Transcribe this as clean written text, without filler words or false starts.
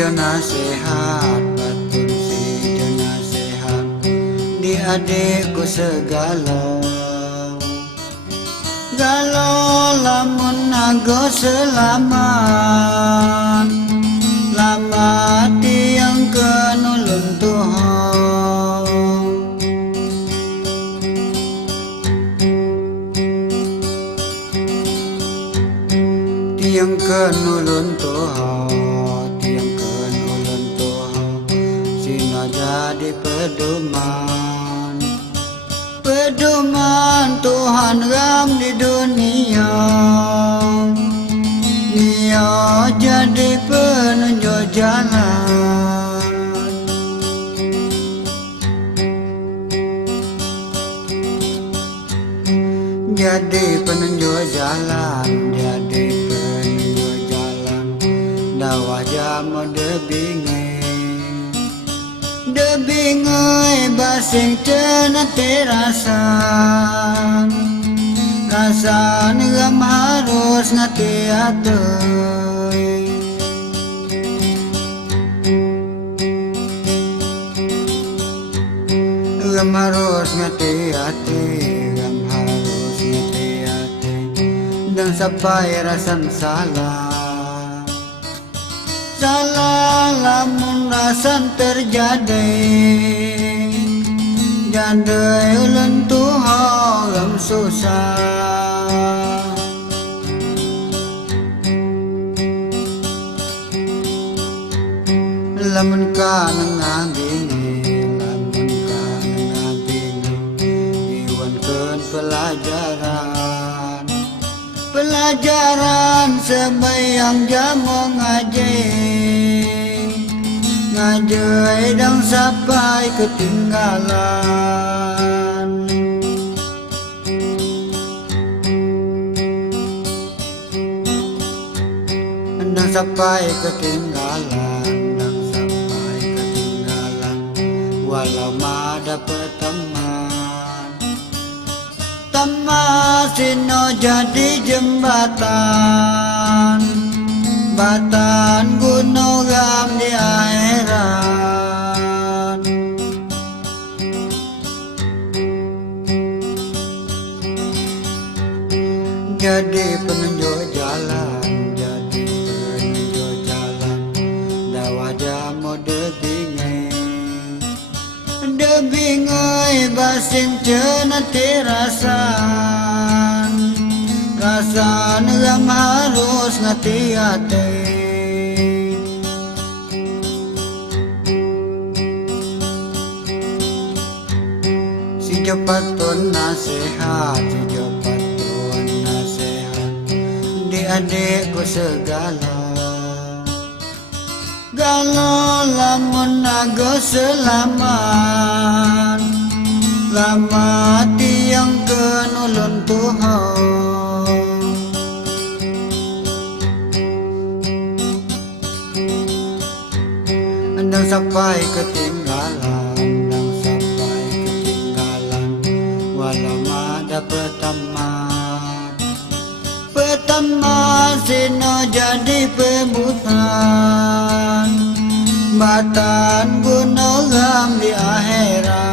jo nasihat, batun si jo nasihat, di adikku segala. Galau lamun nago selamat, lama tiang kenulun Tuhan. Tiang kenulun Tuhan, tiang kenulun Tuhan, sina jadi pedoman. Pedoman Tuhan ram di dunia, Dia jadi penunjuk jalan. Jadi penunjuk jalan, jadi penunjuk jalan. Dakwah jamu debingai basing cenah terasan, rasan ngam harus ngati-hati. Ngam harus ngati-hati, ngam harus ngati-hati, dan sampai rasan salah. Salah lamun rasan terjadi, jandai ulun Tuhan susah. Lamun kanang ngabingi, lamun kanang ngabingi, iwankeun pelajaran. Pelajaran sembayang jamu ngaji, ngaji dang sampai ketinggalan. Dang sampai ketinggalan, dang sampai ketinggalan, walau mada perteman. Tamasino jadi jembatan, batan gunung ram di akhirat. Jadi penunjuk jalan, jadi penunjuk jalan. Dakwah jamu debingai basing cenah terasan, rasan ram harus ngati-hati. Si jopatun nasihat, si jopatun nasihat, di adikku segala. Galau lamun nago selamat, lama tiang kenulun Tuhan. Andang sampai ketinggalan, andang sampai ketinggalan, walau mada perteman. Perteman sino jadi pemutan, batan gunung ram di akhirat.